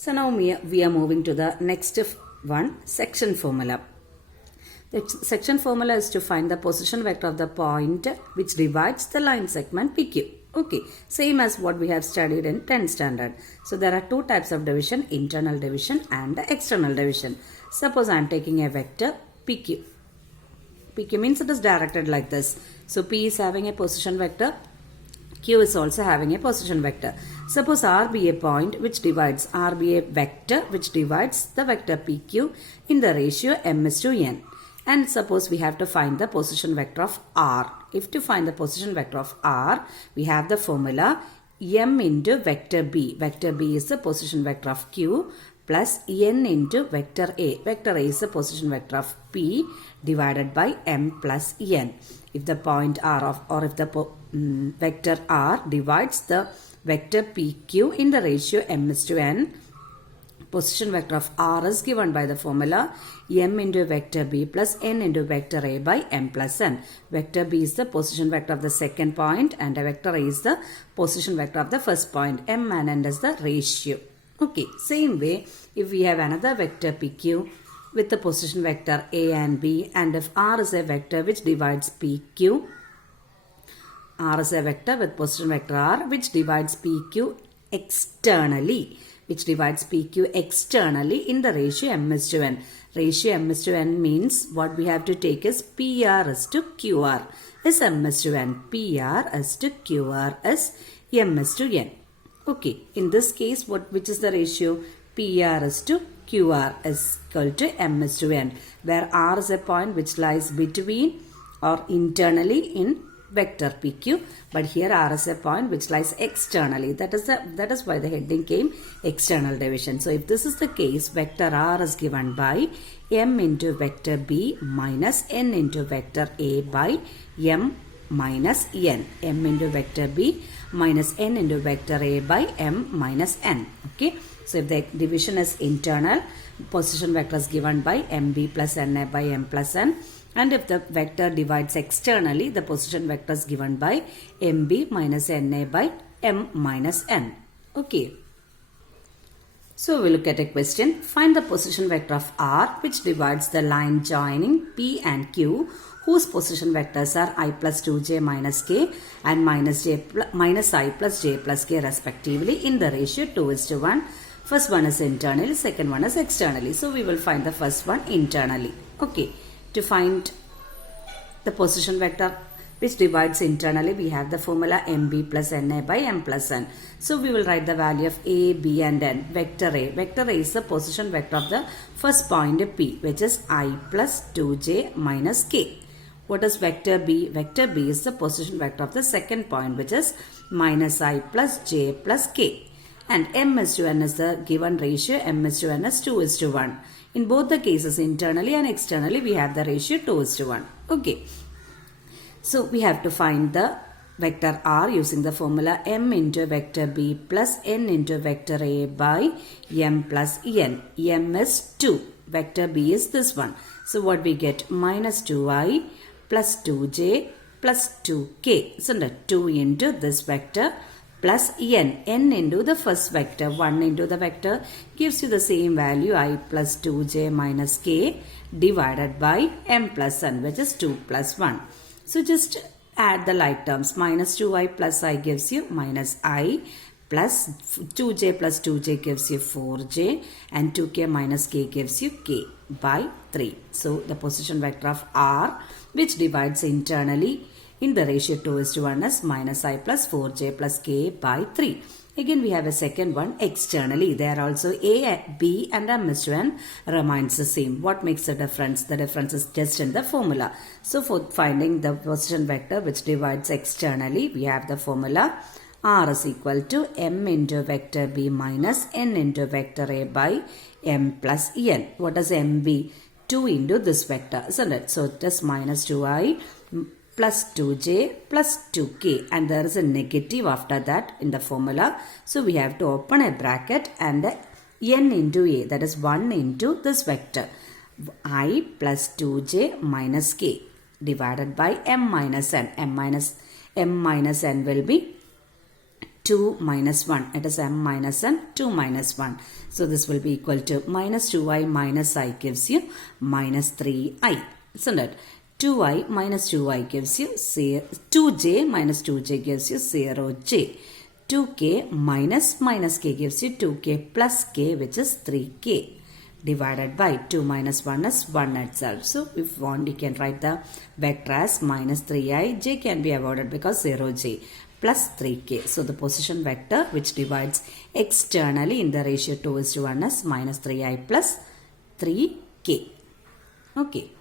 So now we are moving to the next one, section formula. The section formula is to find the position vector of the point which divides the line segment PQ. Okay, same as what we have studied in 10th standard. So there are two types of division, internal division and external division. Suppose I am taking a vector PQ. PQ means it is directed like this. So P is having a position vector, Q is also having a position vector. Suppose R be a point which divides, R be a vector which divides the vector PQ in the ratio m is to n. And suppose we have to find the position vector of R. If to find the position vector of R, we have the formula m into vector B. Vector B is the position vector of Q plus n into vector A. Vector A is the position vector of P divided by m plus n. If the point R of, or if the vector R divides the vector PQ in the ratio m is to n, position vector of R is given by the formula m into vector B plus n into vector A by m plus n. Vector B is the position vector of the second point and vector A is the position vector of the first point. M and n is the ratio. Okay, same way if we have another vector PQ with the position vector A and B, and if R is a vector which divides PQ, R is a vector with position vector R which divides PQ externally, in the ratio m is to n. Ratio m is to n means what we have to take is PR is to QR is m is to n. PR is to QR is m is to n. Okay, in this case, which is the ratio? PR is to QR is equal to m is to n, where R is a point which lies between or internally in vector PQ, but here R is a point which lies externally. That is why the heading came external division. So if this is the case, vector R is given by m into vector B minus n into vector A by m minus n. M into vector B minus n into vector A by m minus n. Okay. So if the division is internal, position vector is given by mb plus na by m plus n. And if the vector divides externally, the position vector is given by mb minus na by m minus n. Okay. So we look at a question. Find the position vector of R which divides the line joining P and Q, whose position vectors are I plus 2j minus k and minus I plus j plus k respectively in the ratio 2:1. First one is internally, second one is externally. So we will find the first one internally. Okay. To find the position vector which divides internally, we have the formula mb plus na by m plus n. So we will write the value of a, b and n. Vector A. Vector A is the position vector of the first point P, which is I plus 2j minus k. What is vector B? Vector B is the position vector of the second point, which is minus I plus j plus k. And m is to n is the given ratio. M is to n is 2:1. In both the cases, internally and externally, we have the ratio 2:1. Okay. So we have to find the vector R using the formula m into vector B plus n into vector A by m plus n. M is 2. Vector B is this one. So what we get? Minus 2i plus 2j plus 2k. Isn't it? 2 into this vector plus n. N into the first vector. 1 into the vector gives you the same value I plus 2j minus k divided by m plus n, which is 2 plus 1. So just add the like terms. Minus 2i plus I gives you minus I plus 2j plus 2j gives you 4j and 2k minus k gives you k by 3. So the position vector of R which divides internally in the ratio 2:1 is minus I plus 4j plus k by 3. Again we have a second one externally. There also A, B and m is to n remains the same. What makes the difference? The difference is just in the formula. So for finding the position vector which divides externally, we have the formula R is equal to m into vector B minus n into vector A by m plus n. What is mb? 2 into this vector, isn't it? So it is minus 2i plus 2j plus 2k, and there is a negative after that in the formula. So we have to open a bracket and n into a, that is 1 into this vector I plus 2j minus k divided by m minus n. M minus n will be 2 minus 1. It is m minus n, 2 minus 1. So this will be equal to minus 2i minus I gives you minus 3i. Isn't it? 2i minus 2i gives you 2j minus 2j gives you 0j. 2k minus k gives you 2k plus k, which is 3k. Divided by 2 minus 1 is 1 itself. So if you want, you can write the vector as minus 3i. J can be avoided because 0j plus 3k. So the position vector which divides externally in the ratio 2:1 is minus 3i plus 3k. Okay.